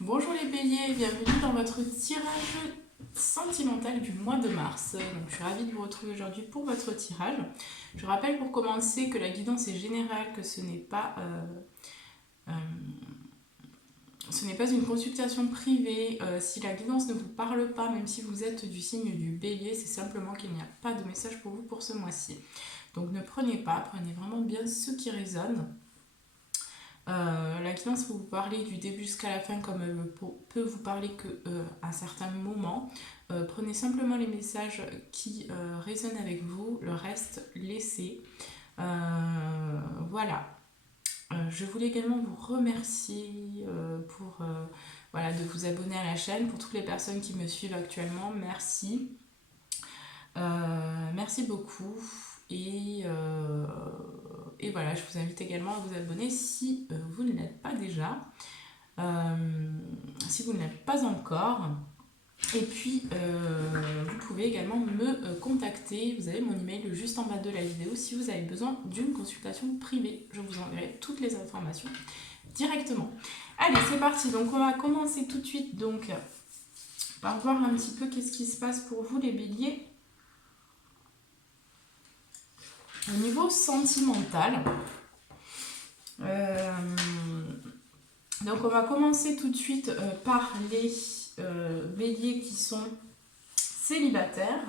Bonjour les béliers, bienvenue dans votre tirage sentimental du mois de mars. Donc, je suis ravie de vous retrouver aujourd'hui pour votre tirage. Je rappelle pour commencer que la guidance est générale, que ce n'est pas une consultation privée. Si la guidance ne vous parle pas, même si vous êtes du signe du bélier, c'est simplement qu'il n'y a pas de message pour vous pour ce mois-ci. Donc ne prenez pas, prenez vraiment bien ce qui résonne. La guidance peut vous parler du début jusqu'à la fin comme elle peut vous parler qu'à certains moments. Prenez simplement les messages qui résonnent avec vous, le reste laissez. Voilà. Je voulais également vous remercier de vous abonner à la chaîne. Pour toutes les personnes qui me suivent actuellement, merci. Merci beaucoup. Et voilà, je vous invite également à vous abonner si vous ne l'êtes pas déjà, si vous ne l'êtes pas encore. Et puis, vous pouvez également me contacter. Vous avez mon email juste en bas de la vidéo si vous avez besoin d'une consultation privée. Je vous enverrai toutes les informations directement. Allez, c'est parti. Donc, on va commencer tout de suite par voir un petit peu qu'est-ce qui se passe pour vous, les béliers. Au niveau sentimental, donc on va commencer tout de suite par les béliers qui sont célibataires.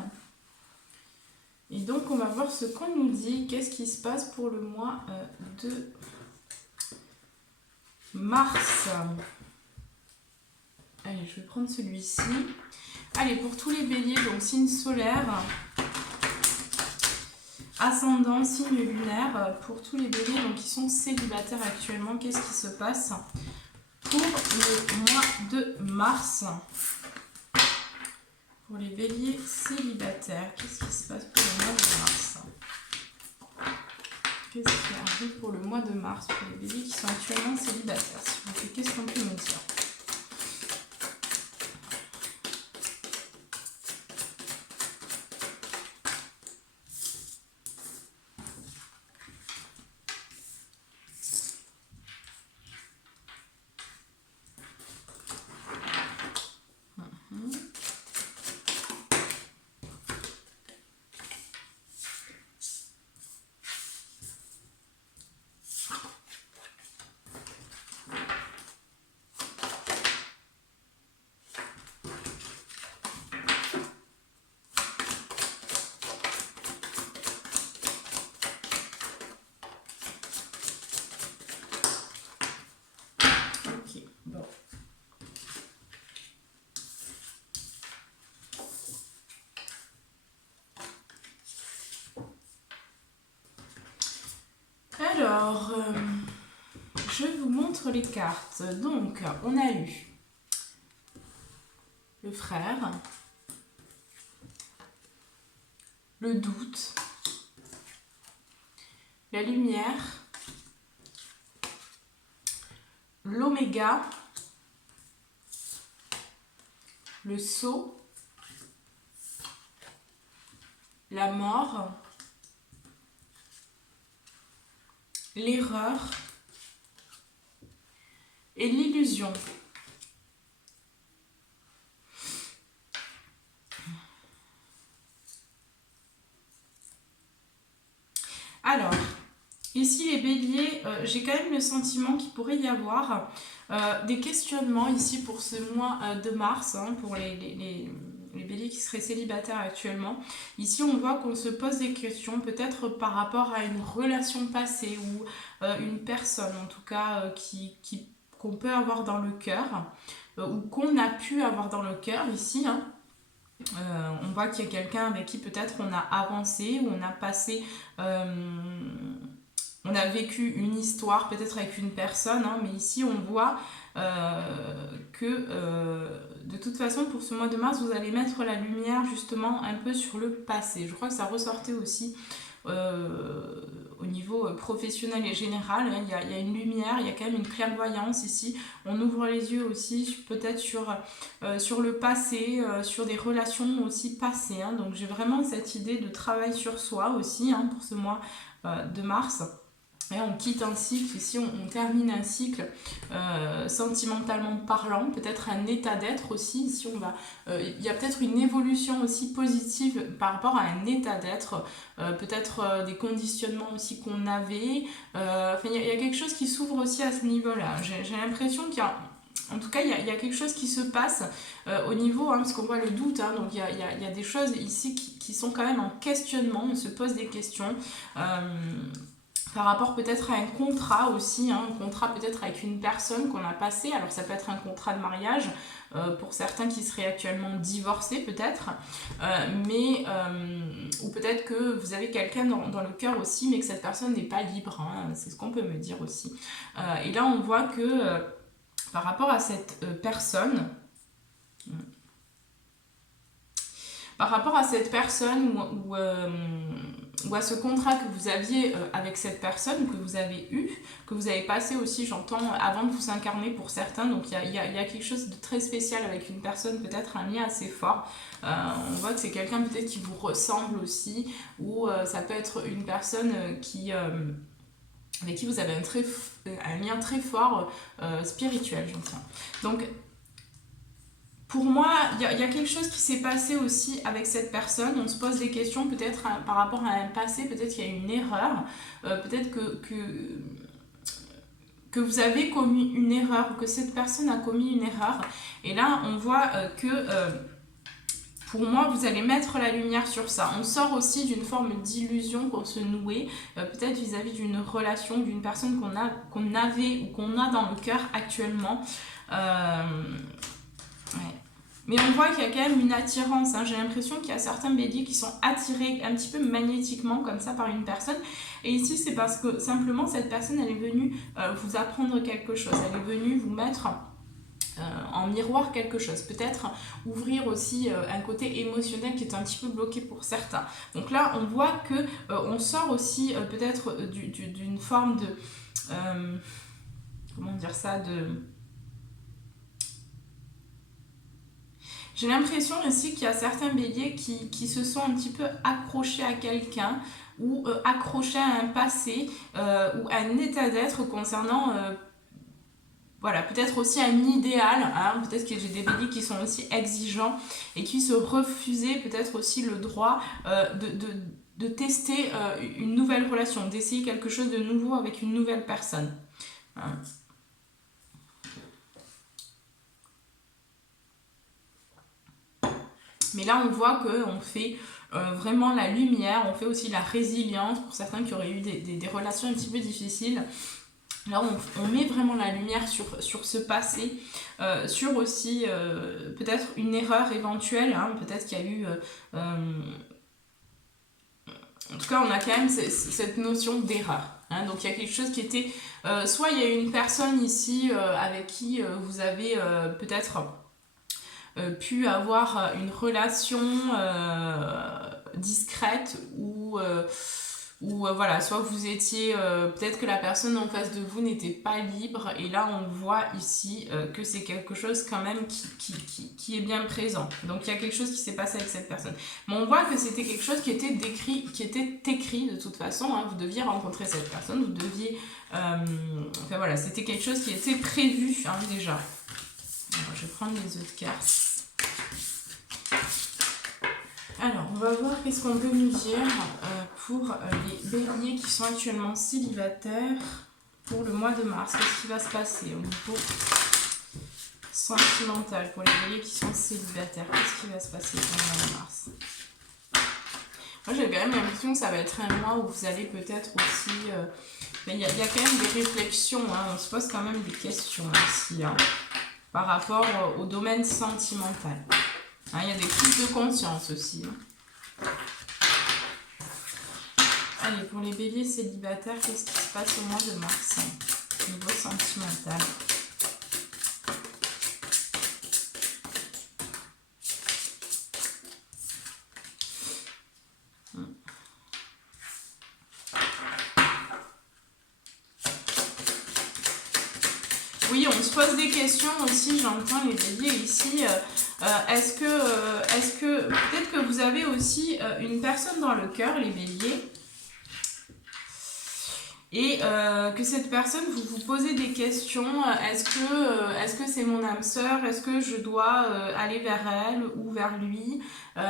Et donc on va voir ce qu'on nous dit, qu'est-ce qui se passe pour le mois de mars. Allez, je vais prendre celui-ci. Allez, pour tous les béliers, donc signe solaire, ascendant, signe lunaire, pour tous les béliers donc, qui sont célibataires actuellement, qu'est-ce qui se passe pour le mois de mars? Pour les béliers célibataires, qu'est-ce qui se passe pour le mois de mars? Qu'est-ce qui arrive pour le mois de mars pour les béliers qui sont actuellement célibataires? S'il vous plaît, qu'est-ce qu'on peut me dire? Alors, je vous montre les cartes. Donc, on a eu le frère, le doute, la lumière, l'oméga, le sceau, la mort, l'erreur et l'illusion. Alors, ici les béliers, j'ai quand même le sentiment qu'il pourrait y avoir des questionnements ici pour ce mois de mars, pour les béliers qui seraient célibataires actuellement. Ici, on voit qu'on se pose des questions, peut-être par rapport à une relation passée ou une personne, en tout cas, qu'on peut avoir dans le cœur ou qu'on a pu avoir dans le cœur ici. On voit qu'il y a quelqu'un avec qui peut-être on a avancé ou on a passé... on a vécu une histoire peut-être avec une personne, mais ici on voit que de toute façon pour ce mois de mars vous allez mettre la lumière justement un peu sur le passé. Je crois que ça ressortait aussi au niveau professionnel et général, il y a une lumière, il y a quand même une clairvoyance ici. On ouvre les yeux aussi peut-être sur le passé, sur des relations aussi passées. Donc j'ai vraiment cette idée de travail sur soi aussi pour ce mois de mars. Et on quitte un cycle, ici on termine un cycle sentimentalement parlant, peut-être un état d'être aussi, ici il y a peut-être une évolution aussi positive par rapport à un état d'être, peut-être des conditionnements aussi qu'on avait, il y a quelque chose qui s'ouvre aussi à ce niveau-là, j'ai l'impression qu'il y a... En tout cas, il y a quelque chose qui se passe au niveau, parce qu'on voit le doute, donc il y a des choses ici qui sont quand même en questionnement, on se pose des questions. Par rapport peut-être à un contrat aussi, un contrat peut-être avec une personne qu'on a passé, alors ça peut être un contrat de mariage, pour certains qui seraient actuellement divorcés peut-être, ou peut-être que vous avez quelqu'un dans le cœur aussi, mais que cette personne n'est pas libre, c'est ce qu'on peut me dire aussi. Et là on voit que par rapport à cette personne, ou à ce contrat que vous aviez avec cette personne, que vous avez eu, que vous avez passé aussi, j'entends, avant de vous incarner pour certains, donc il y a quelque chose de très spécial avec une personne, peut-être un lien assez fort. On voit que c'est quelqu'un peut-être qui vous ressemble aussi, ou ça peut être une personne avec qui vous avez un lien très fort spirituel, j'entends. Donc, pour moi, il y a quelque chose qui s'est passé aussi avec cette personne. On se pose des questions peut-être par rapport à un passé, peut-être qu'il y a une erreur, peut-être que vous avez commis une erreur, ou que cette personne a commis une erreur. Et là, on voit que... pour moi, vous allez mettre la lumière sur ça. On sort aussi d'une forme d'illusion qu'on se nouait, peut-être vis-à-vis d'une relation, d'une personne qu'on avait ou qu'on a dans le cœur actuellement. Ouais. Mais on voit qu'il y a quand même une attirance. J'ai l'impression qu'il y a certains béliers qui sont attirés un petit peu magnétiquement comme ça par une personne. Et ici, c'est parce que simplement cette personne, elle est venue vous apprendre quelque chose. Elle est venue vous mettre... en miroir quelque chose, peut-être ouvrir aussi un côté émotionnel qui est un petit peu bloqué pour certains. Donc là on voit que on sort aussi peut-être d'une forme de comment dire ça, j'ai l'impression aussi qu'il y a certains béliers qui se sont un petit peu accrochés à quelqu'un ou accrochés à un passé ou à un état d'être concernant voilà, peut-être aussi un idéal, peut-être que j'ai des béliers qui sont aussi exigeants et qui se refusaient peut-être aussi le droit de tester une nouvelle relation, d'essayer quelque chose de nouveau avec une nouvelle personne. Mais là, on voit qu'on fait vraiment la lumière, on fait aussi la résilience pour certains qui auraient eu des relations un petit peu difficiles. Là, on met vraiment la lumière sur ce passé, sur aussi peut-être une erreur éventuelle, peut-être qu'il y a eu... en tout cas, on a quand même cette notion d'erreur. Donc, il y a quelque chose qui était... soit il y a une personne ici avec qui vous avez peut-être pu avoir une relation discrète ou voilà, soit vous étiez, peut-être que la personne en face de vous n'était pas libre, et là on voit ici que c'est quelque chose quand même qui est bien présent. Donc il y a quelque chose qui s'est passé avec cette personne. Mais on voit que c'était quelque chose qui était écrit de toute façon, vous deviez rencontrer cette personne, vous deviez... enfin voilà, c'était quelque chose qui était prévu déjà. Alors, je vais prendre les autres cartes. Alors, on va voir qu'est-ce qu'on peut nous dire pour les béliers qui sont actuellement célibataires pour le mois de mars. Qu'est-ce qui va se passer au niveau sentimental pour les béliers qui sont célibataires? Qu'est-ce qui va se passer pour le mois de mars? Moi, j'ai quand même l'impression que ça va être un mois où vous allez peut-être aussi... il y a quand même des réflexions, on se pose quand même des questions ici, par rapport au domaine sentimental. Il y a des prises de conscience aussi. Allez, pour les béliers célibataires, qu'est-ce qui se passe au mois de mars au niveau sentimental? Oui, on se pose des questions aussi, j'entends les béliers ici. Est-ce que peut-être que vous avez aussi une personne dans le cœur, les béliers, Et que cette personne, vous vous posez des questions, est-ce que c'est mon âme sœur, est-ce que je dois aller vers elle ou vers lui, il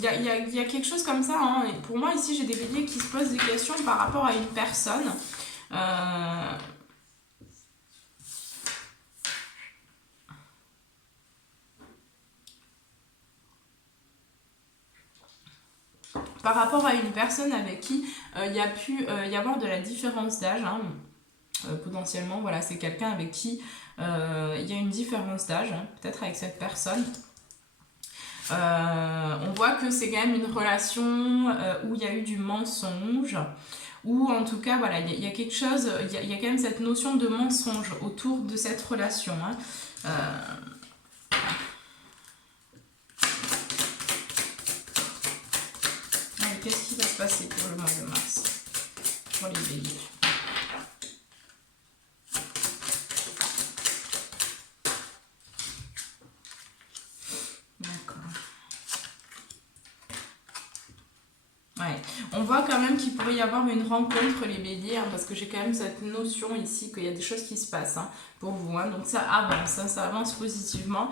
y a quelque chose comme ça, hein. Et pour moi ici j'ai des béliers qui se posent des questions par rapport à une personne. Par rapport à une personne avec qui il y a pu y avoir de la différence d'âge, hein. Potentiellement, voilà, c'est quelqu'un avec qui il y a une différence d'âge, hein, peut-être avec cette personne. On voit que c'est quand même une relation où il y a eu du mensonge, ou en tout cas, voilà, il y a quelque chose, il y a quand même cette notion de mensonge autour de cette relation, hein. Qu'est-ce qui va se passer pour le mois de mars pour les béliers? D'accord. Ouais. On voit quand même qu'il pourrait y avoir une rencontre, les béliers, hein, parce que j'ai quand même cette notion ici qu'il y a des choses qui se passent, hein, pour vous, hein. Donc ça avance, hein, ça avance positivement.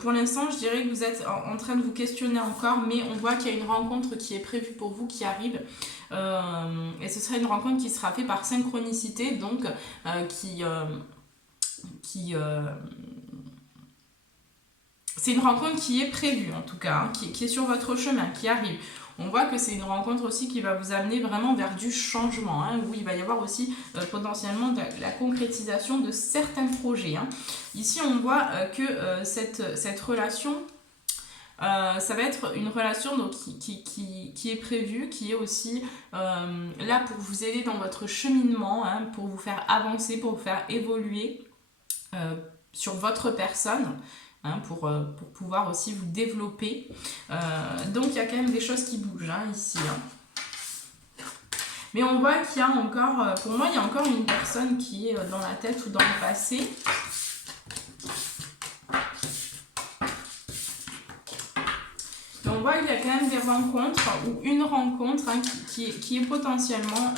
Pour l'instant, je dirais que vous êtes en train de vous questionner encore, mais on voit qu'il y a une rencontre qui est prévue pour vous, qui arrive. Et ce sera une rencontre qui sera faite par synchronicité, donc c'est une rencontre qui est prévue en tout cas, hein, qui est sur votre chemin, qui arrive. On voit que c'est une rencontre aussi qui va vous amener vraiment vers du changement, hein, où il va y avoir aussi potentiellement de la concrétisation de certains projets, hein. Ici, on voit que cette relation, ça va être une relation donc, qui est prévue, qui est aussi là pour vous aider dans votre cheminement, hein, pour vous faire avancer, pour vous faire évoluer sur votre personne. Hein, pour pouvoir aussi vous développer. Donc il y a quand même des choses qui bougent, hein, ici. Hein. Mais on voit qu'il y a encore, pour moi, il y a encore une personne qui est dans la tête ou dans le passé. Mais on voit qu'il y a quand même des rencontres, ou une rencontre, hein, qui est potentiellement,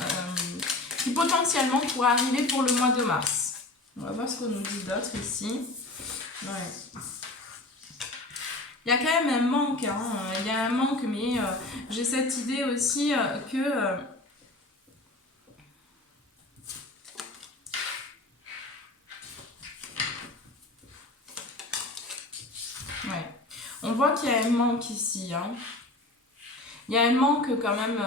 qui potentiellement pourrait arriver pour le mois de mars. On va voir ce qu'on nous dit d'autre ici. Ouais. Il y a quand même un manque, hein. Il y a un manque, mais j'ai cette idée aussi que... ouais. On voit qu'il y a un manque ici, hein. Il y a un manque quand même...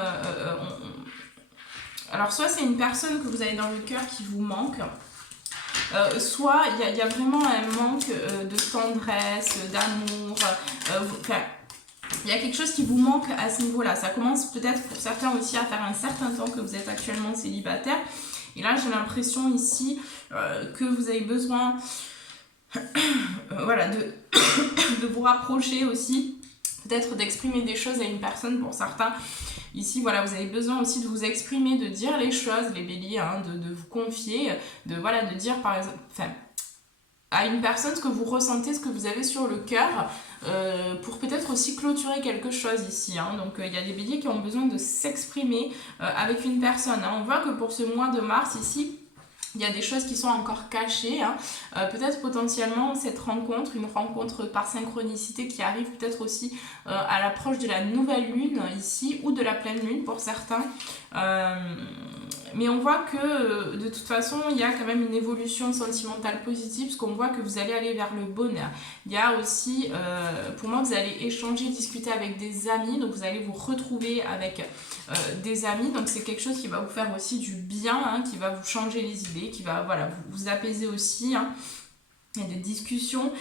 Alors, soit c'est une personne que vous avez dans le cœur qui vous manque, soit il y a vraiment un manque de tendresse, d'amour, il y a quelque chose qui vous manque à ce niveau-là. Ça commence peut-être pour certains aussi à faire un certain temps que vous êtes actuellement célibataire. Et là, j'ai l'impression ici que vous avez besoin voilà, de vous rapprocher aussi, peut-être d'exprimer des choses à une personne pour certains. Ici, voilà, vous avez besoin aussi de vous exprimer, de dire les choses, les béliers, hein, de vous confier, de dire par exemple, à une personne ce que vous ressentez, ce que vous avez sur le cœur, pour peut-être aussi clôturer quelque chose ici, hein. Donc il y a des béliers qui ont besoin de s'exprimer avec une personne, hein. On voit que pour ce mois de mars ici, il y a des choses qui sont encore cachées, hein. Peut-être potentiellement cette rencontre, une rencontre par synchronicité qui arrive peut-être aussi à l'approche de la nouvelle lune ici, ou de la pleine lune pour certains. Mais on voit que de toute façon, il y a quand même une évolution sentimentale positive, parce qu'on voit que vous allez aller vers le bonheur. Il y a aussi, pour moi, vous allez échanger, discuter avec des amis, donc vous allez vous retrouver avec des amis, donc c'est quelque chose qui va vous faire aussi du bien, hein, qui va vous changer les idées, qui va voilà, vous apaiser aussi, hein. Il y a des discussions.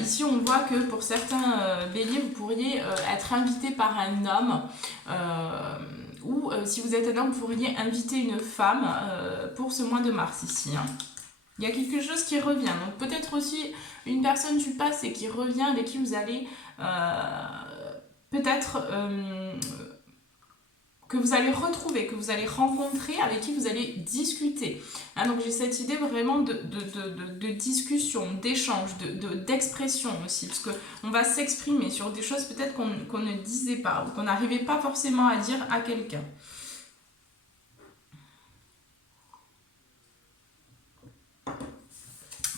Ici, on voit que pour certains béliers, vous pourriez être invité par un homme, ou si vous êtes un homme, vous pourriez inviter une femme pour ce mois de mars ici, hein. Il y a quelque chose qui revient. Donc peut-être aussi une personne du passé qui revient, avec qui vous allez peut-être... que vous allez retrouver, que vous allez rencontrer, avec qui vous allez discuter. Hein, donc j'ai cette idée vraiment de discussion, d'échange, d'expression aussi, parce qu'on va s'exprimer sur des choses peut-être qu'on ne disait pas, ou qu'on n'arrivait pas forcément à dire à quelqu'un.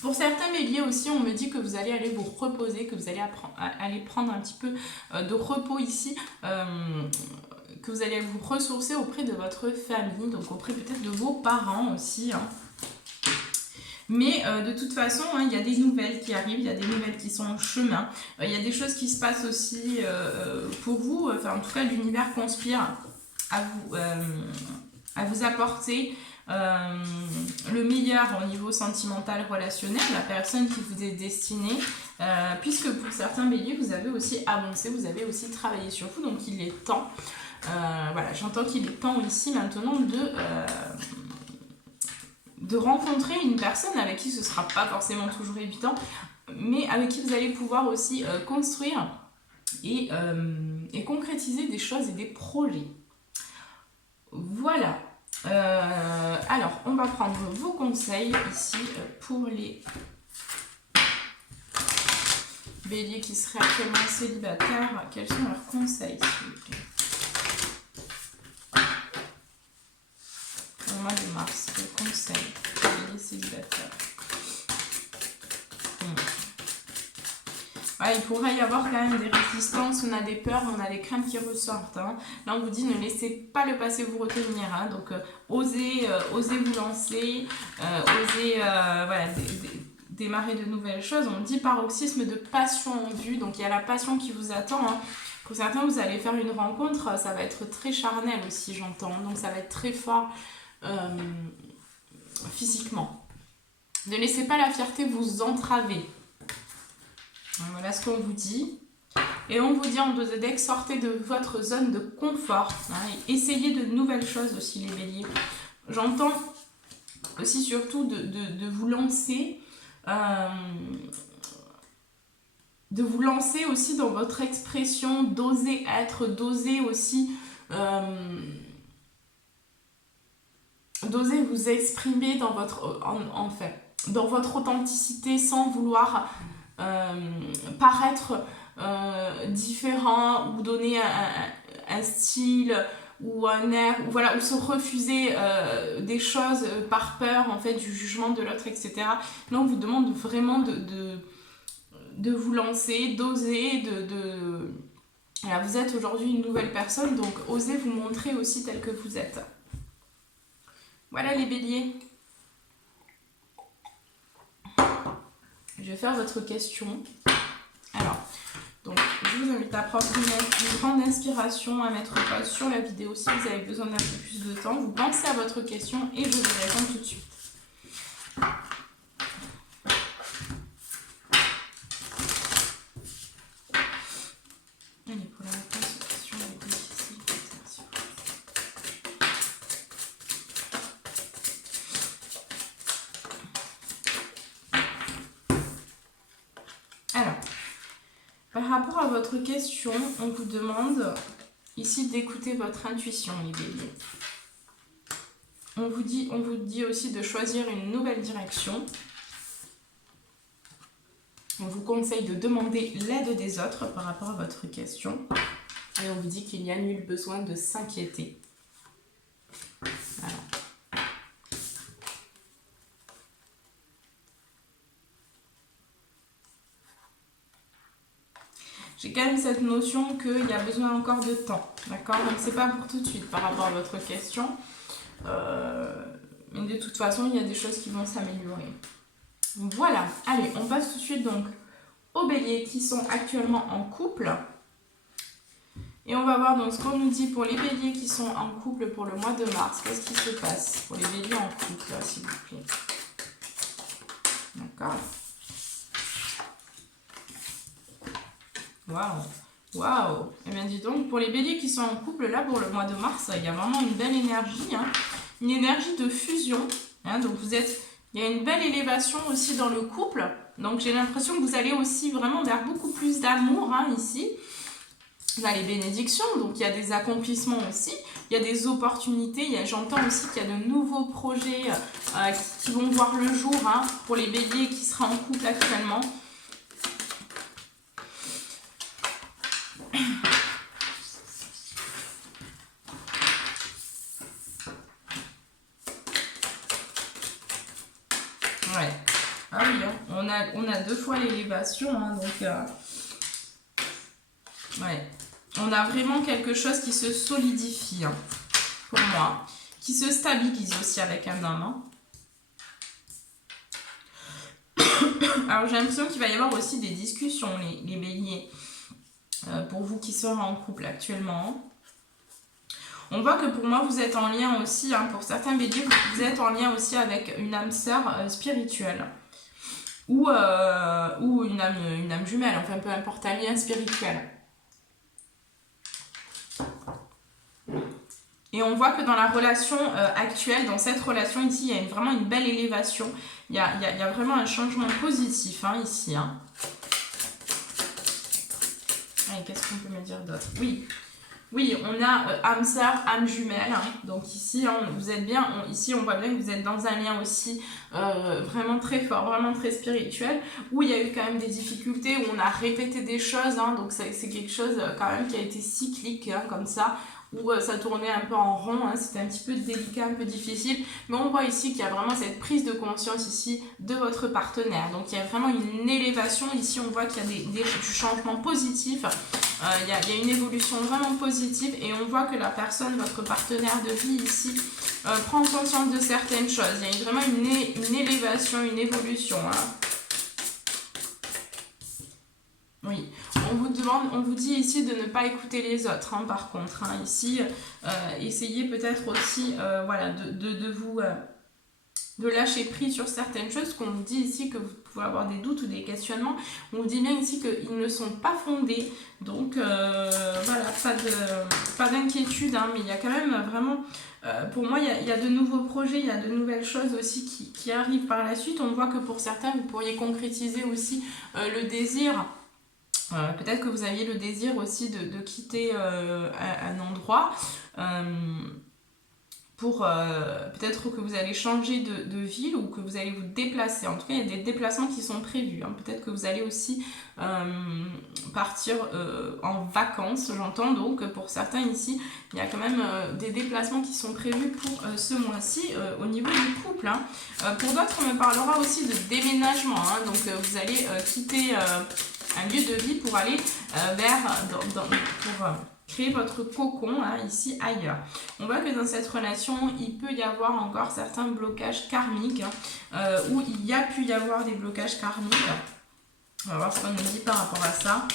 Pour certains béliers aussi, on me dit que vous allez aller vous reposer, que vous allez aller prendre un petit peu de repos ici, que vous allez vous ressourcer auprès de votre famille, donc auprès peut-être de vos parents aussi, hein. Mais de toute façon, hein, il y a des nouvelles qui arrivent, il y a des nouvelles qui sont en chemin. Il y a des choses qui se passent aussi pour vous. Enfin, en tout cas, l'univers conspire à vous apporter le meilleur au niveau sentimental, relationnel, la personne qui vous est destinée. Puisque pour certains béliers, vous avez aussi avancé, vous avez aussi travaillé sur vous. Donc, il est temps. Voilà, j'entends qu'il est temps ici maintenant de rencontrer une personne avec qui ce ne sera pas forcément toujours évident, mais avec qui vous allez pouvoir aussi construire et concrétiser des choses et des projets. Voilà. Alors, on va prendre vos conseils ici pour les béliers qui seraient actuellement célibataires. Quels sont leurs conseils, s'il vous plaît? Au mois de mars, le conseil bélier célibataire. Ouais, il pourrait y avoir quand même des résistances, on a des peurs, on a des craintes qui ressortent, hein. Là, on vous dit ne laissez pas le passé vous retenir, hein. Donc osez vous lancer, osez voilà, démarrer de nouvelles choses. On dit paroxysme de passion en vue, donc il y a la passion qui vous attend, hein. Pour certains, vous allez faire une rencontre, ça va être très charnel aussi, j'entends, donc ça va être très fort physiquement. Ne laissez pas la fierté vous entraver. Voilà ce qu'on vous dit. Et on vous dit en dos de deck, sortez de votre zone de confort, hein, et essayez de nouvelles choses aussi, les béliers. J'entends aussi surtout de vous lancer, aussi dans votre expression, d'oser être, d'oser aussi, d'oser vous exprimer dans votre, dans votre authenticité sans vouloir paraître différent ou donner un style ou un air, ou voilà, ou se refuser des choses par peur en fait du jugement de l'autre, etc. Là on vous demande vraiment de vous lancer, d'oser, Voilà, vous êtes aujourd'hui une nouvelle personne, donc osez vous montrer aussi tel que vous êtes. Voilà les béliers. Je vais faire votre question. Alors, donc, je vous invite à prendre une grande inspiration, à mettre pause sur la vidéo si vous avez besoin d'un peu plus de temps. Vous pensez à votre question et je vous réponds tout de suite. Allez, pour la réponse aux questions, elle est difficile. Alors, par rapport à votre question, on vous demande ici d'écouter votre intuition, les béliers. On vous dit aussi de choisir une nouvelle direction. On vous conseille de demander l'aide des autres par rapport à votre question. Et on vous dit qu'il n'y a nul besoin de s'inquiéter. Voilà. J'ai quand même cette notion qu'il y a besoin encore de temps, d'accord? Donc c'est pas pour tout de suite par rapport à votre question. Mais de toute façon, il y a des choses qui vont s'améliorer. Voilà, allez, on passe tout de suite donc aux béliers qui sont actuellement en couple. Et on va voir donc ce qu'on nous dit pour les béliers qui sont en couple pour le mois de mars. Qu'est-ce qui se passe pour les béliers en couple, s'il vous plaît? D'accord. Waouh, waouh. Et bien dis donc, pour les béliers qui sont en couple, là, pour le mois de mars, il y a vraiment une belle énergie, hein, une énergie de fusion. Hein, donc il y a une belle élévation aussi dans le couple. Donc j'ai l'impression que vous allez aussi vraiment vers beaucoup plus d'amour, hein, ici. Là, les bénédictions, donc il y a des accomplissements aussi, il y a des opportunités, j'entends aussi qu'il y a de nouveaux projets qui vont voir le jour, hein, pour les béliers qui seraient en couple actuellement. Ouais. Ah oui, hein. a 2 fois l'élévation, hein, donc ouais. On a vraiment quelque chose qui se solidifie, hein, pour moi, qui se stabilise aussi avec un homme. Hein. Alors j'ai l'impression qu'il va y avoir aussi des discussions, les béliers, pour vous qui serez en couple actuellement. On voit que pour moi vous êtes en lien aussi, hein, pour certains béliers, vous êtes en lien aussi avec une âme sœur spirituelle. Ou une âme jumelle, enfin peu importe, un lien spirituel. Et on voit que dans la relation actuelle, dans cette relation ici, il y a vraiment une belle élévation. Il y a vraiment un changement positif, hein, ici. Hein. Allez, qu'est-ce qu'on peut me dire d'autre? Oui, on a âme sœur, âme jumelle. Hein. Donc ici, hein, vous êtes bien. Ici, on voit bien que vous êtes dans un lien aussi vraiment très fort, vraiment très spirituel, où il y a eu quand même des difficultés, où on a répété des choses. Hein. Donc c'est quelque chose quand même qui a été cyclique, hein, comme ça, où ça tournait un peu en rond, hein, c'était un petit peu délicat, un peu difficile, mais on voit ici qu'il y a vraiment cette prise de conscience ici de votre partenaire, donc il y a vraiment une élévation, ici on voit qu'il y a du changement positif, il y a une évolution vraiment positive, et on voit que la personne, votre partenaire de vie ici, prend conscience de certaines choses, il y a vraiment une élévation, une évolution, hein. Oui, on vous dit ici de ne pas écouter les autres, hein, par contre. Hein, ici, essayez peut-être aussi voilà, de lâcher prise sur certaines choses. Qu'on vous dit ici que vous pouvez avoir des doutes ou des questionnements. On vous dit bien ici qu'ils ne sont pas fondés. Donc, voilà, pas d'inquiétude, hein, mais il y a quand même vraiment... pour moi, il y a de nouveaux projets, il y a de nouvelles choses aussi qui arrivent par la suite. On voit que pour certains, vous pourriez concrétiser aussi le désir... peut-être que vous aviez le désir aussi de quitter un endroit pour peut-être que vous allez changer de ville ou que vous allez vous déplacer. En tout cas, il y a des déplacements qui sont prévus. Hein. Peut-être que vous allez aussi partir en vacances, j'entends. Donc, pour certains ici, il y a quand même des déplacements qui sont prévus pour ce mois-ci au niveau du couple. Hein. Pour d'autres, on me parlera aussi de déménagement. Hein. Donc, vous allez quitter... un lieu de vie pour aller pour créer votre cocon, hein, ici ailleurs. On voit que dans cette relation, il peut y avoir encore certains blocages karmiques, hein, où il y a pu y avoir des blocages karmiques. On va voir ce qu'on nous dit par rapport à ça.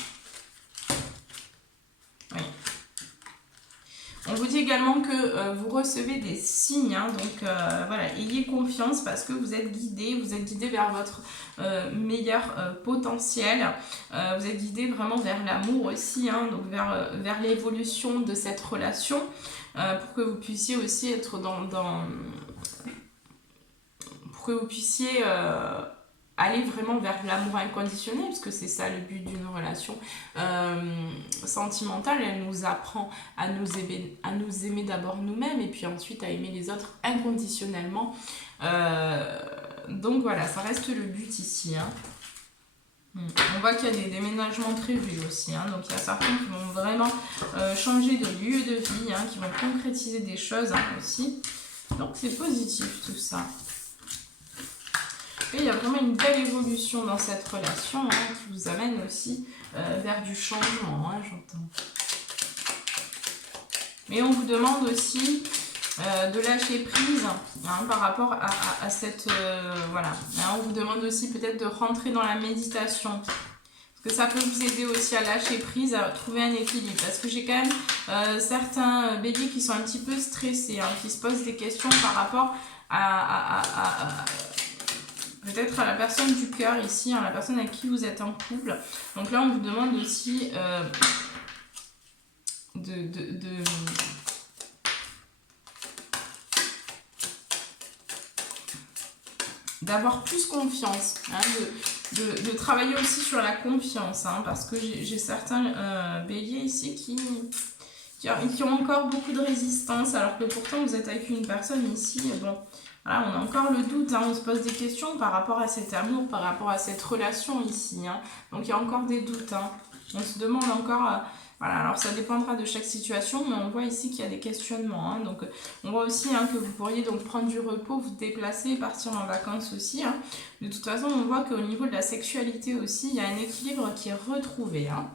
Oui. On vous dit également que vous recevez des signes, hein, donc voilà, ayez confiance parce que vous êtes guidé vers votre meilleur potentiel, vous êtes guidé vraiment vers l'amour aussi, hein, donc vers l'évolution de cette relation, pour que vous puissiez aussi être pour que vous puissiez aller vraiment vers l'amour inconditionnel, parce que c'est ça le but d'une relation sentimentale. Elle nous apprend à nous aimer d'abord nous-mêmes et puis ensuite à aimer les autres inconditionnellement. Donc voilà, ça reste le but ici. Hein. On voit qu'il y a des déménagements prévus aussi. Hein. Donc il y a certains qui vont vraiment changer de lieu de vie, hein, qui vont concrétiser des choses, hein, aussi. Donc c'est positif tout ça. Et il y a vraiment une belle évolution dans cette relation, hein, qui vous amène aussi vers du changement, hein, j'entends. Mais on vous demande aussi de lâcher prise, hein, par rapport à cette... voilà. Hein, on vous demande aussi peut-être de rentrer dans la méditation. Parce que ça peut vous aider aussi à lâcher prise, à trouver un équilibre. Parce que j'ai quand même certains béliers qui sont un petit peu stressés, hein, qui se posent des questions par rapport peut-être à la personne du cœur ici, hein, la personne avec qui vous êtes en couple. Donc là, on vous demande aussi d'avoir plus confiance, hein, de travailler aussi sur la confiance, hein, parce que j'ai certains béliers ici qui ont encore beaucoup de résistance, alors que pourtant vous êtes avec une personne ici, bon... Voilà, on a encore le doute, hein, on se pose des questions par rapport à cet amour, par rapport à cette relation ici. Hein. Donc il y a encore des doutes. Hein. On se demande encore Voilà, alors ça dépendra de chaque situation, mais on voit ici qu'il y a des questionnements. Hein. Donc on voit aussi que vous pourriez donc prendre du repos, vous déplacer, partir en vacances aussi. Hein. De toute façon, on voit qu'au niveau de la sexualité aussi, il y a un équilibre qui est retrouvé. Hein.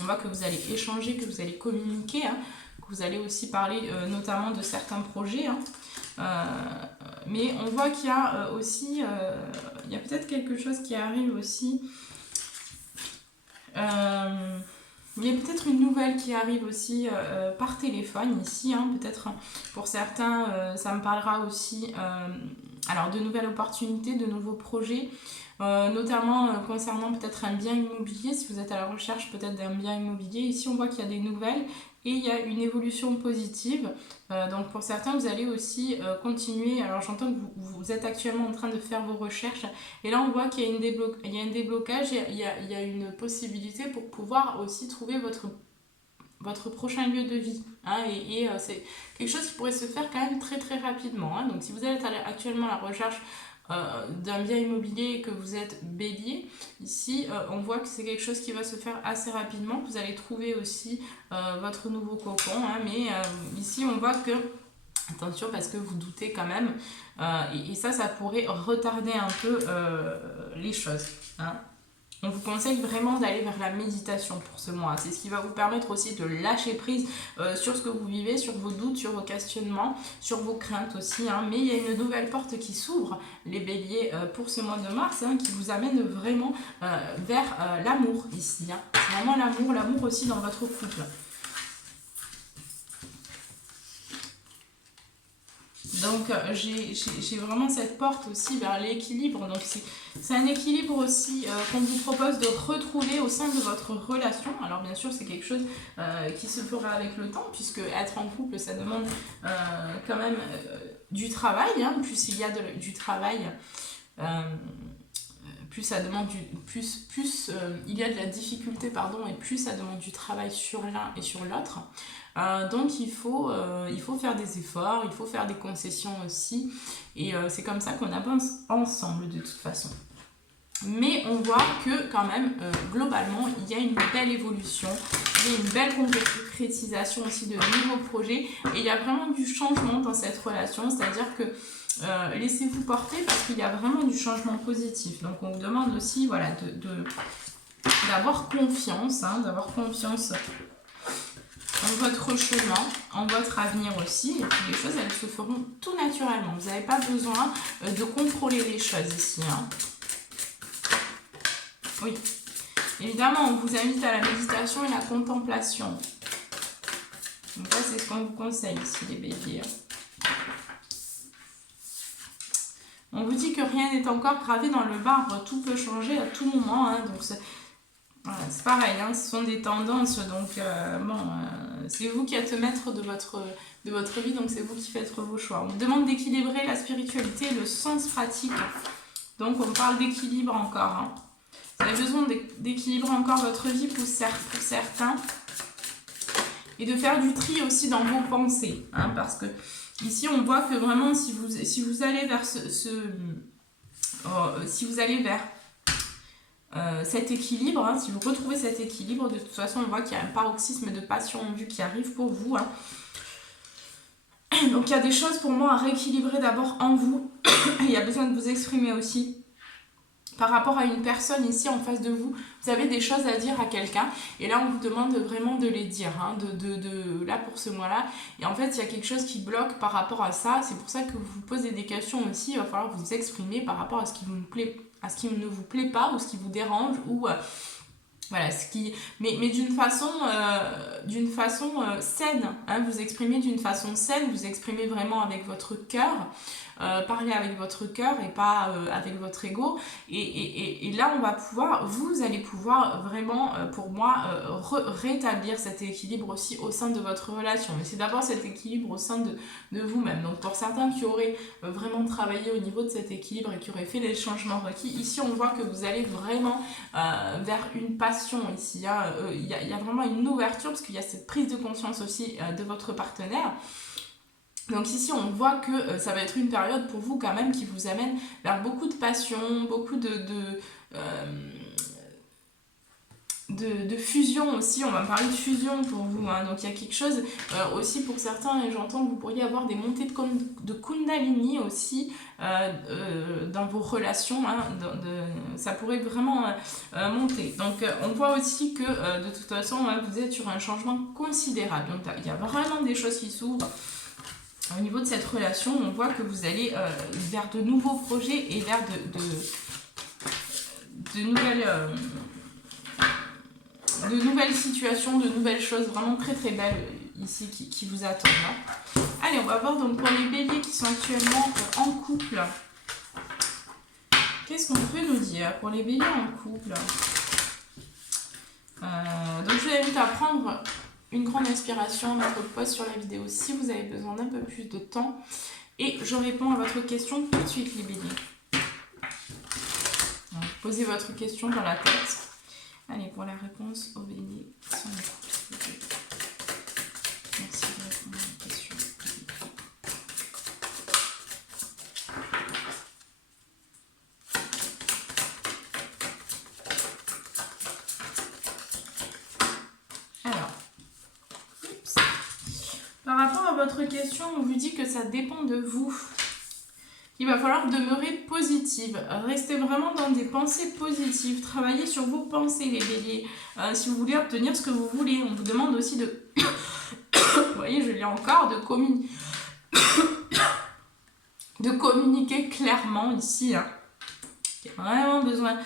On voit que vous allez échanger, que vous allez communiquer, hein, que vous allez aussi parler notamment de certains projets. Hein. Mais on voit qu'il y a aussi, il y a peut-être quelque chose qui arrive aussi. Il y a peut-être une nouvelle qui arrive aussi par téléphone ici. Hein. Peut-être pour certains, ça me parlera aussi alors de nouvelles opportunités, de nouveaux projets. Notamment concernant peut-être un bien immobilier, si vous êtes à la recherche peut-être d'un bien immobilier. Ici on voit qu'il y a des nouvelles et il y a une évolution positive. Donc pour certains vous allez aussi continuer, alors j'entends que vous êtes actuellement en train de faire vos recherches et là on voit qu'il y a un déblocage, il y a une possibilité pour pouvoir aussi trouver votre prochain lieu de vie. Hein, et c'est quelque chose qui pourrait se faire quand même très très rapidement. Hein. Donc si vous êtes actuellement à la recherche d'un bien immobilier et que vous êtes bélier, ici on voit que c'est quelque chose qui va se faire assez rapidement, que vous allez trouver aussi votre nouveau cocon. Hein, mais ici on voit que, attention parce que vous doutez quand même, et ça pourrait retarder un peu les choses. Hein. On vous conseille vraiment d'aller vers la méditation pour ce mois. C'est ce qui va vous permettre aussi de lâcher prise sur ce que vous vivez, sur vos doutes, sur vos questionnements, sur vos craintes aussi. Hein. Mais il y a une nouvelle porte qui s'ouvre, les béliers, pour ce mois de mars, hein, qui vous amène vraiment vers l'amour ici. Hein. C'est vraiment l'amour aussi dans votre couple. Donc j'ai vraiment cette porte aussi vers l'équilibre. Donc c'est un équilibre aussi qu'on vous propose de retrouver au sein de votre relation. Alors bien sûr c'est quelque chose qui se fera avec le temps, puisque être en couple ça demande quand même du travail. Hein. Plus il y a du travail, plus ça demande plus il y a de la difficulté, et plus ça demande du travail sur l'un et sur l'autre. Donc il faut faire des efforts, il faut faire des concessions aussi, et c'est comme ça qu'on avance ensemble de toute façon. Mais on voit que quand même globalement il y a une belle évolution, il y a une belle concrétisation aussi de nouveaux projets, et il y a vraiment du changement dans cette relation, c'est-à-dire que laissez-vous porter parce qu'il y a vraiment du changement positif. Donc on vous demande aussi d'avoir confiance, hein, d'avoir confiance en votre chemin, en votre avenir aussi, et puis les choses elles se feront tout naturellement. Vous n'avez pas besoin de contrôler les choses ici. Hein. Oui, évidemment on vous invite à la méditation et la contemplation. Donc ça c'est ce qu'on vous conseille ici les béliers. On vous dit que rien n'est encore gravé dans le marbre, tout peut changer à tout moment. Hein, donc voilà, c'est pareil, hein, ce sont des tendances, donc c'est vous qui êtes maître de votre vie, donc c'est vous qui faites vos choix. On vous demande d'équilibrer la spiritualité et le sens pratique, donc on parle d'équilibre encore. Hein. Vous avez besoin d'équilibrer encore votre vie pour certains, et de faire du tri aussi dans vos pensées, hein, parce que ici on voit que vraiment si vous allez vers si vous allez vers cet équilibre, hein, si vous retrouvez cet équilibre, de toute façon on voit qu'il y a un paroxysme de passion en vue qui arrive pour vous. Hein. Donc il y a des choses pour moi à rééquilibrer d'abord en vous. Il y a besoin de vous exprimer aussi par rapport à une personne ici en face de vous. Vous avez des choses à dire à quelqu'un et là on vous demande vraiment de les dire, hein, là pour ce mois-là. Et en fait il y a quelque chose qui bloque par rapport à ça. C'est pour ça que vous vous posez des questions aussi. Il va falloir vous exprimer par rapport à ce qui ne vous plaît pas ou ce qui vous dérange ou voilà, mais d'une façon saine, hein, vous exprimez d'une façon saine, vous exprimez vraiment avec votre cœur, parlez avec votre cœur et pas avec votre ego, et là vous allez pouvoir vraiment pour moi rétablir cet équilibre aussi au sein de votre relation. Mais c'est d'abord cet équilibre au sein de vous-même. Donc pour certains qui auraient vraiment travaillé au niveau de cet équilibre et qui auraient fait les changements requis, ici on voit que vous allez vraiment vers une passion ici. Hein. Il y a vraiment une ouverture parce qu'il y a cette prise de conscience aussi de votre partenaire. Donc ici on voit que ça va être une période pour vous quand même qui vous amène vers beaucoup de passion, beaucoup de de fusion aussi, on va parler de fusion pour vous, hein. Donc il y a quelque chose aussi pour certains, et j'entends que vous pourriez avoir des montées de Kundalini aussi dans vos relations, hein, ça pourrait vraiment monter. Donc on voit aussi que de toute façon vous êtes sur un changement considérable, donc il y a vraiment des choses qui s'ouvrent. Au niveau de cette relation, on voit que vous allez vers de nouveaux projets et vers de nouvelles situations, de nouvelles choses vraiment très très belles ici qui vous attendent. Hein. Allez, on va voir donc pour les béliers qui sont actuellement en couple. Qu'est-ce qu'on peut nous dire pour les béliers en couple? Donc je vous invite à prendre une grande inspiration, mettre pause sur la vidéo si vous avez besoin d'un peu plus de temps. Et je réponds à votre question tout de suite, les béliers. Donc, posez votre question dans la tête. Allez, pour la réponse aux béliers qui sont en couple. Merci de répondre à la question. Par rapport à votre question, on vous dit que ça dépend de vous. Il va falloir demeurer positive. Restez vraiment dans des pensées positives. Travaillez sur vos pensées, les béliers. Si vous voulez obtenir ce que vous voulez, on vous demande aussi de... vous voyez, je l'ai encore, de communiquer clairement ici. Hein. Il y a vraiment besoin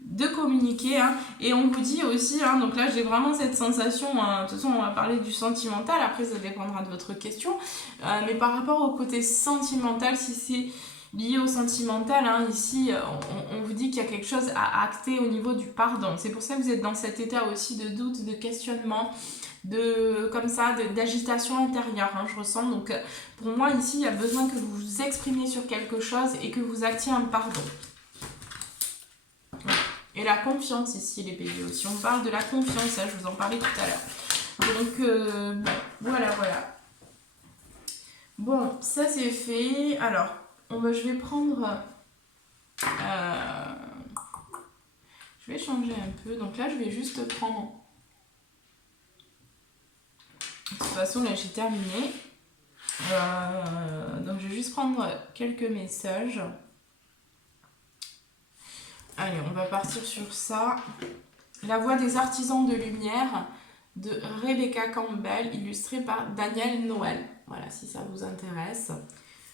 de communiquer, hein. Et on vous dit aussi, hein, donc là j'ai vraiment cette sensation, hein, de toute façon on va parler du sentimental, après ça dépendra de votre question, mais par rapport au côté sentimental, si c'est lié au sentimental, hein, ici on vous dit qu'il y a quelque chose à acter au niveau du pardon. C'est pour ça que vous êtes dans cet état aussi de doute, de questionnement, d'agitation intérieure, hein, je ressens. Donc pour moi ici il y a besoin que vous vous exprimiez sur quelque chose et que vous actiez un pardon. Et la confiance ici, les béliers aussi. On parle de la confiance, hein, je vous en parlais tout à l'heure. Donc, bon, voilà. Bon, ça c'est fait. Alors, je vais prendre... je vais changer un peu. Donc là, je vais juste prendre... De toute façon, là, j'ai terminé. Donc, je vais juste prendre quelques messages. Allez, on va partir sur ça. La voix des artisans de lumière de Rebecca Campbell, illustrée par Daniel Noël. Voilà, si ça vous intéresse.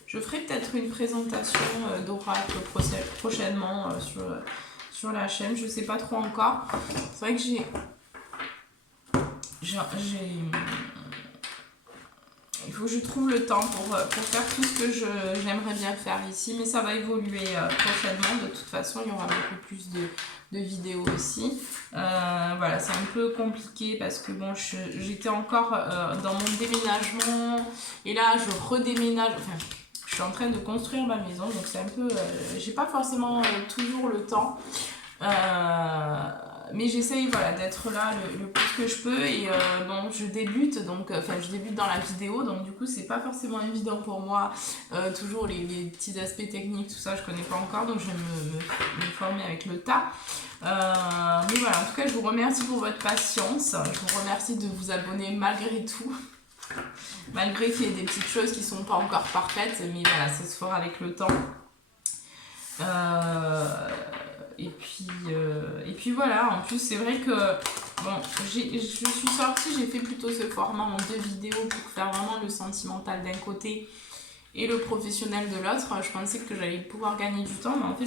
Je ferai peut-être une présentation d'oracle prochainement sur la chaîne. Je ne sais pas trop encore. C'est vrai que il faut que je trouve le temps pour faire tout ce que j'aimerais bien faire ici. Mais ça va évoluer prochainement. De toute façon, il y aura beaucoup plus de vidéos aussi. Voilà, c'est un peu compliqué parce que bon, j'étais encore dans mon déménagement. Et là, je redéménage. Enfin, je suis en train de construire ma maison. Donc, c'est un peu... j'ai pas forcément toujours le temps. Mais j'essaye d'être là le plus que je peux et bon je débute dans la vidéo, donc du coup c'est pas forcément évident pour moi, toujours les petits aspects techniques, tout ça je connais pas encore, donc je vais me former avec le tas. Mais voilà, en tout cas je vous remercie pour votre patience, je vous remercie de vous abonner malgré tout, malgré qu'il y ait des petites choses qui sont pas encore parfaites, mais voilà, ça se fera avec le temps. Et puis voilà, en plus c'est vrai que bon, je suis sortie, j'ai fait plutôt ce format en 2 vidéos pour faire vraiment le sentimental d'un côté et le professionnel de l'autre. Je pensais que j'allais pouvoir gagner du temps, mais en fait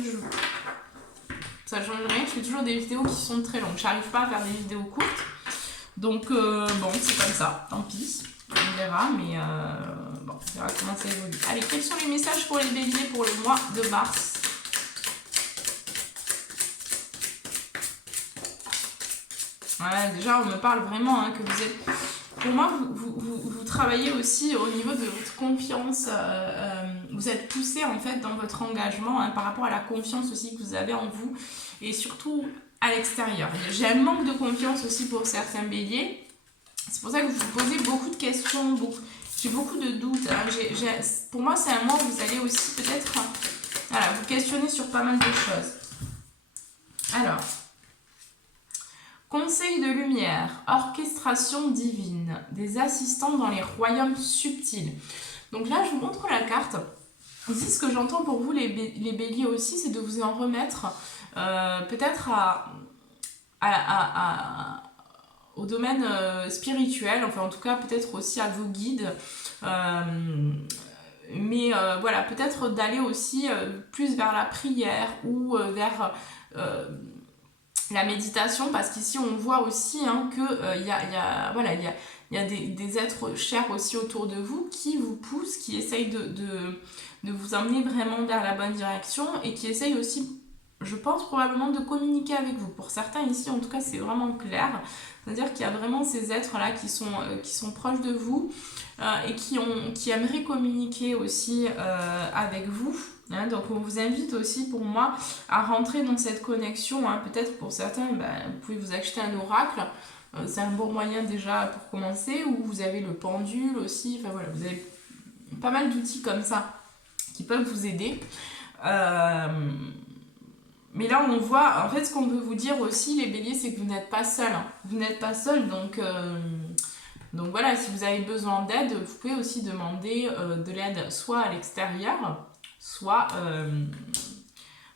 ça ne change rien, je fais toujours des vidéos qui sont très longues, j'arrive pas à faire des vidéos courtes, donc bon c'est comme ça, tant pis, on verra, mais bon, on verra comment ça évolue. Allez, quels sont les messages pour les béliers pour le mois de mars ? Ouais, déjà, on me parle vraiment que vous êtes... Pour moi, vous travaillez aussi au niveau de votre confiance. Vous êtes poussé, en fait, dans votre engagement par rapport à la confiance aussi que vous avez en vous. Et surtout, à l'extérieur. J'ai un manque de confiance aussi pour certains béliers. C'est pour ça que vous vous posez beaucoup de questions. J'ai beaucoup de doutes. Pour moi, c'est un mois où vous allez aussi peut-être vous questionner sur pas mal de choses. Alors... conseils de lumière, orchestration divine, des assistants dans les royaumes subtils. Donc là, je vous montre la carte. Ici, ce que j'entends pour vous, les béliers aussi, c'est de vous en remettre peut-être au domaine spirituel, enfin en tout cas peut-être aussi à vos guides. Mais voilà, peut-être d'aller aussi plus vers la prière ou vers la méditation, parce qu'ici on voit aussi qu'il y a des êtres chers aussi autour de vous qui vous poussent, qui essayent de vous emmener vraiment vers la bonne direction et qui essayent aussi, je pense, probablement de communiquer avec vous. Pour certains ici, en tout cas, c'est vraiment clair. C'est-à-dire qu'il y a vraiment ces êtres-là qui sont proches de vous et qui aimeraient communiquer aussi avec vous. Hein, donc on vous invite aussi, pour moi, à rentrer dans cette connexion. Hein. Peut-être pour certains, vous pouvez vous acheter un oracle. C'est un bon moyen déjà pour commencer. Ou vous avez le pendule aussi. Enfin voilà, vous avez pas mal d'outils comme ça qui peuvent vous aider. Mais là, on voit, en fait, ce qu'on veut vous dire aussi, les béliers, c'est que vous n'êtes pas seuls. Hein. Vous n'êtes pas seuls, donc voilà, si vous avez besoin d'aide, vous pouvez aussi demander de l'aide soit à l'extérieur, soit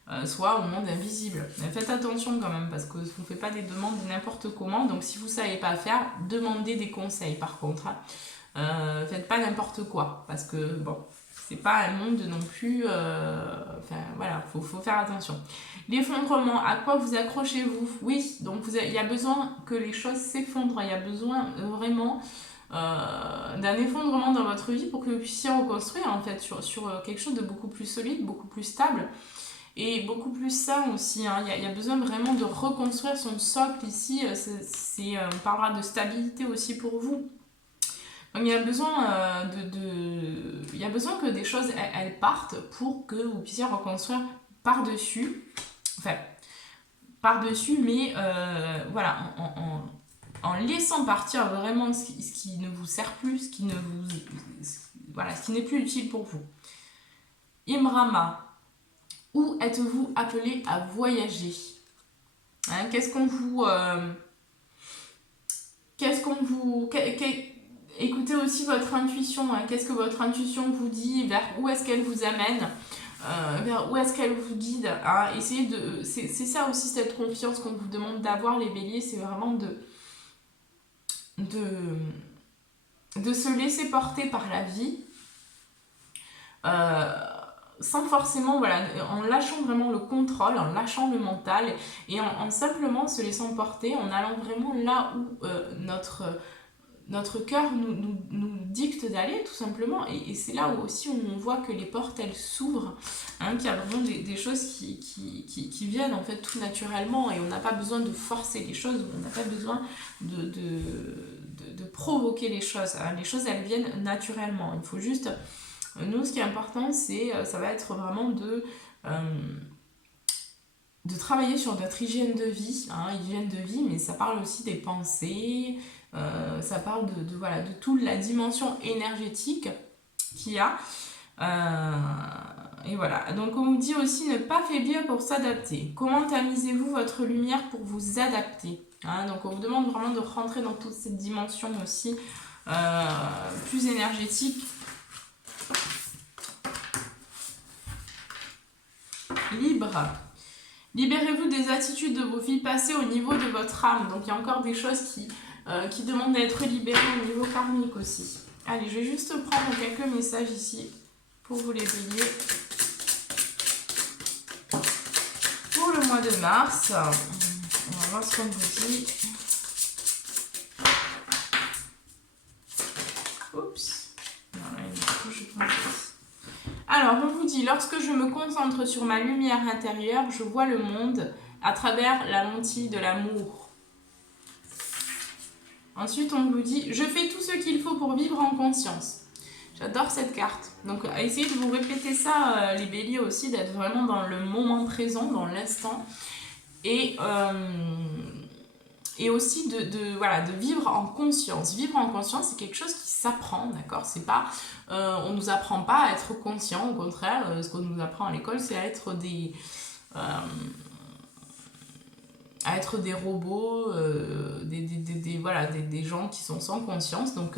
au monde invisible. Mais faites attention quand même, parce qu'on ne fait pas des demandes n'importe comment, donc si vous ne savez pas faire, demandez des conseils par contre. Hein. Faites pas n'importe quoi, parce que bon, c'est pas un monde non plus... Enfin voilà, faut faire attention. L'effondrement, à quoi vous accrochez-vous? Oui, donc il y a besoin que les choses s'effondrent, il y a besoin vraiment d'un effondrement dans votre vie pour que vous puissiez reconstruire en fait sur quelque chose de beaucoup plus solide, beaucoup plus stable et beaucoup plus sain aussi. Hein. Il y a besoin vraiment de reconstruire son socle ici, on parlera de stabilité aussi pour vous. Donc il y a besoin il y a besoin que des choses elles partent pour que vous puissiez reconstruire par-dessus, mais voilà, en laissant partir vraiment ce qui ne vous sert plus, ce qui n'est plus utile pour vous. Imrama, où êtes-vous appelé à voyager? Hein, écoutez aussi votre intuition. Hein, qu'est-ce que votre intuition vous dit? Vers où est-ce qu'elle vous amène? Vers où est-ce qu'elle vous guide? Hein, c'est ça aussi, cette confiance qu'on vous demande d'avoir, les béliers, c'est vraiment de se laisser porter par la vie, sans forcément, voilà, en lâchant vraiment le contrôle, en lâchant le mental et en simplement se laissant porter, en allant vraiment là où notre cœur nous dicte d'aller, tout simplement. Et c'est là où aussi on voit que les portes, elles s'ouvrent, hein, qu'il y a vraiment des choses qui viennent en fait tout naturellement, et on n'a pas besoin de forcer les choses, on n'a pas besoin de provoquer les choses. Hein. Les choses, elles viennent naturellement. Il faut juste... Nous, ce qui est important, ça va être vraiment de travailler sur notre hygiène de vie, mais ça parle aussi des pensées, ça parle de toute la dimension énergétique qu'il y a. Et voilà, donc on vous dit aussi ne pas faiblir pour s'adapter. Comment tamisez-vous votre lumière pour vous adapter? Hein, donc on vous demande vraiment de rentrer dans toute cette dimension aussi plus énergétique. Libre. Libérez-vous des attitudes de vos vies passées au niveau de votre âme. Donc il y a encore des choses qui demandent d'être libérées au niveau karmique aussi. Allez, je vais juste prendre quelques messages ici pour vous les béliers. Pour le mois de mars, on va voir ce qu'on vous dit. Oups. Non, là, je prends ici. Alors, on vous dit, lorsque je me concentre sur ma lumière intérieure, je vois le monde à travers la lentille de l'amour. Ensuite, on vous dit, je fais tout ce qu'il faut pour vivre en conscience. J'adore cette carte. Donc, essayez de vous répéter ça, les béliers aussi, d'être vraiment dans le moment présent, dans l'instant. Et aussi de vivre en conscience. Vivre en conscience, c'est quelque chose qui s'apprend, d'accord? C'est pas, on nous apprend pas à être conscient, au contraire, ce qu'on nous apprend à l'école, c'est à être à être des robots, voilà, des gens qui sont sans conscience. Donc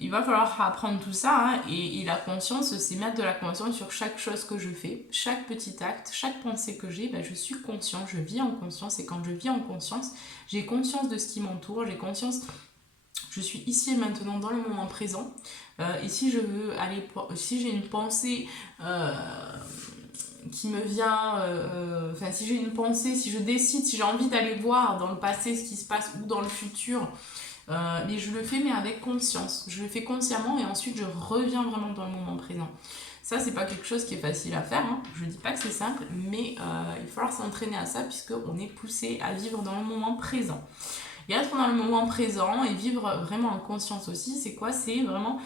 il va falloir apprendre tout ça, hein, et la conscience, c'est mettre de la conscience sur chaque chose que je fais, chaque petit acte, chaque pensée que j'ai, ben, je suis conscient, je vis en conscience, et quand je vis en conscience, j'ai conscience de ce qui m'entoure, j'ai conscience, je suis ici et maintenant dans le moment présent, et si je veux aller, si j'ai une pensée qui me vient, enfin si j'ai une pensée, si je décide, si j'ai envie d'aller voir dans le passé ce qui se passe ou dans le futur, mais je le fais mais avec conscience, je le fais consciemment et ensuite je reviens vraiment dans le moment présent. Ça, c'est pas quelque chose qui est facile à faire, hein. Je dis pas que c'est simple, mais il va falloir s'entraîner à ça puisqu'on est poussé à vivre dans le moment présent. Et être dans le moment présent et vivre vraiment en conscience aussi, c'est quoi? C'est vraiment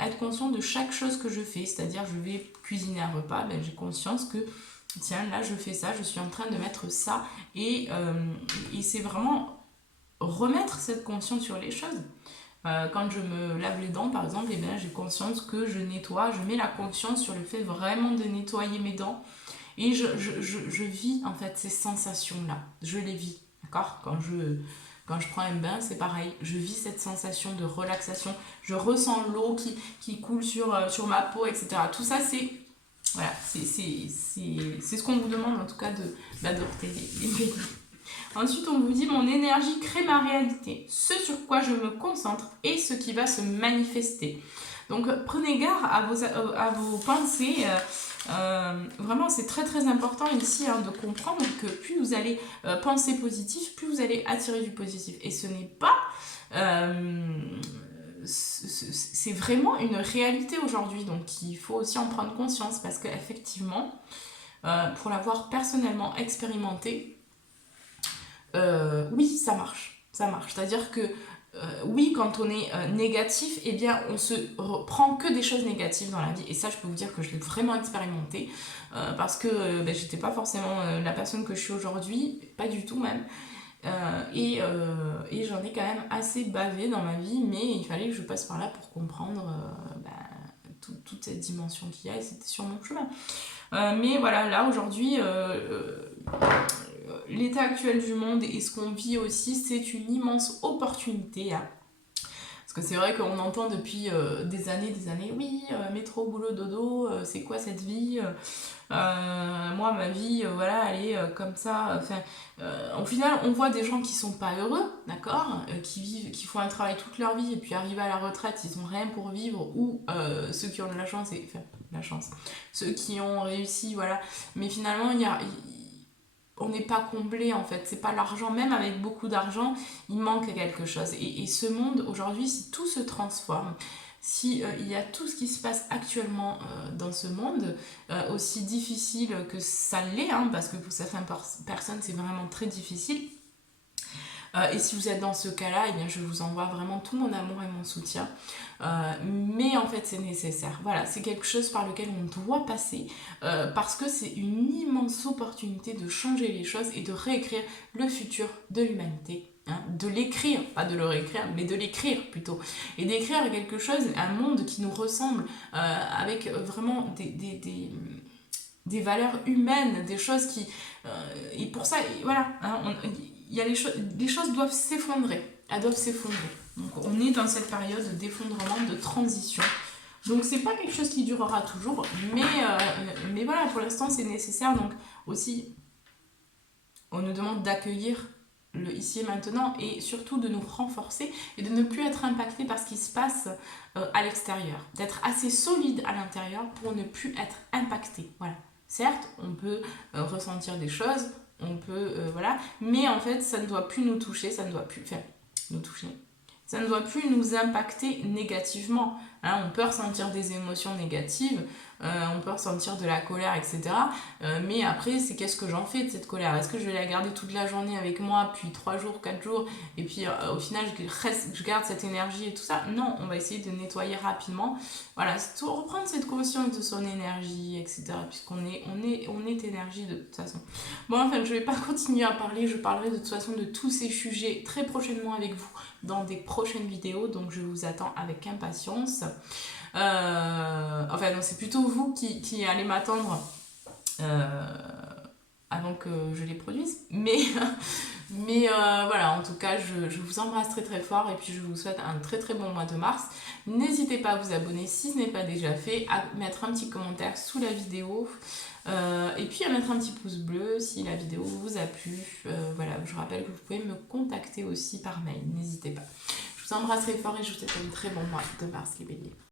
être conscient de chaque chose que je fais. C'est-à-dire, je vais cuisiner un repas, ben, j'ai conscience que, tiens, là, je fais ça, je suis en train de mettre ça. Et c'est vraiment remettre cette conscience sur les choses. Quand je me lave les dents, par exemple, eh bien, j'ai conscience que je nettoie, je mets la conscience sur le fait vraiment de nettoyer mes dents. Et je vis, en fait, ces sensations-là. Je les vis, d'accord? Quand je prends un bain, c'est pareil. Je vis cette sensation de relaxation. Je ressens l'eau qui coule sur ma peau, etc. Tout ça, c'est voilà, c'est ce qu'on vous demande, en tout cas, d'adopter les béliers. Ensuite, on vous dit, mon énergie crée ma réalité. Ce sur quoi je me concentre et ce qui va se manifester. Donc, prenez garde à vos pensées. Vraiment, c'est très très important ici, hein, de comprendre que plus vous allez penser positif, plus vous allez attirer du positif. Et ce n'est pas... c'est vraiment une réalité aujourd'hui. Donc, il faut aussi en prendre conscience parce qu'effectivement, pour l'avoir personnellement expérimenté, oui, ça marche. Ça marche. C'est-à-dire que oui, quand on est négatif, eh bien, on se prend que des choses négatives dans la vie. Et ça, je peux vous dire que je l'ai vraiment expérimenté. Parce que ben, j'étais pas forcément la personne que je suis aujourd'hui. Pas du tout même. Et j'en ai quand même assez bavé dans ma vie. Mais il fallait que je passe par là pour comprendre toute cette dimension qu'il y a. Et c'était sur mon chemin. Mais voilà, là, aujourd'hui... l'état actuel du monde et ce qu'on vit aussi, c'est une immense opportunité. Hein. Parce que c'est vrai qu'on entend depuis des années, oui, métro, boulot, dodo, c'est quoi cette vie? Moi, ma vie, voilà, elle est comme ça. Au final, on voit des gens qui sont pas heureux, d'accord, qui font un travail toute leur vie et puis arrivent à la retraite, ils ont rien pour vivre, ou ceux qui ont de la chance, ceux qui ont réussi, voilà. Mais finalement, on n'est pas comblé en fait, c'est pas l'argent, même avec beaucoup d'argent, il manque quelque chose. Et ce monde aujourd'hui, si tout se transforme, si il y a tout ce qui se passe actuellement dans ce monde, aussi difficile que ça l'est, hein, parce que pour certaines personnes c'est vraiment très difficile, et si vous êtes dans ce cas-là, eh bien, je vous envoie vraiment tout mon amour et mon soutien. Mais en fait, c'est nécessaire. Voilà, c'est quelque chose par lequel on doit passer parce que c'est une immense opportunité de changer les choses et de réécrire le futur de l'humanité. Hein, de l'écrire, pas de le réécrire, mais de l'écrire plutôt. Et d'écrire quelque chose, un monde qui nous ressemble avec vraiment des valeurs humaines, des choses qui... et pour ça, voilà, hein, il y a les choses doivent s'effondrer, elles doivent s'effondrer. Donc on est dans cette période d'effondrement, de transition. Donc c'est pas quelque chose qui durera toujours, mais voilà, pour l'instant c'est nécessaire. Donc aussi, on nous demande d'accueillir le ici et maintenant et surtout de nous renforcer et de ne plus être impacté par ce qui se passe à l'extérieur. D'être assez solide à l'intérieur pour ne plus être impacté. Voilà. Certes, on peut ressentir des choses, on peut, voilà, mais en fait, ça ne doit plus nous toucher, ça ne doit plus nous toucher. Ça ne doit plus nous impacter négativement. Hein, on peut ressentir des émotions négatives, on peut ressentir de la colère, etc. Mais après, c'est qu'est-ce que j'en fais de cette colère? Est-ce que je vais la garder toute la journée avec moi, puis 3 jours, 4 jours, et puis au final, je garde cette énergie et tout ça? Non, on va essayer de nettoyer rapidement. Voilà, c'est reprendre cette conscience de son énergie, etc. Puisqu'on est énergie de toute façon. Bon, enfin, je ne vais pas continuer à parler. Je parlerai de toute façon de tous ces sujets très prochainement avec vous dans des prochaines vidéos. Donc, je vous attends avec impatience. Enfin, non, c'est plutôt vous qui allez m'attendre avant que je les produise. Mais voilà, en tout cas, je vous embrasse très très fort et puis je vous souhaite un très très bon mois de mars. N'hésitez pas à vous abonner si ce n'est pas déjà fait, à mettre un petit commentaire sous la vidéo et puis à mettre un petit pouce bleu si la vidéo vous a plu. Voilà, je rappelle que vous pouvez me contacter aussi par mail, n'hésitez pas. Je vous embrasse très fort et je vous souhaite un très bon mois de mars les béliers.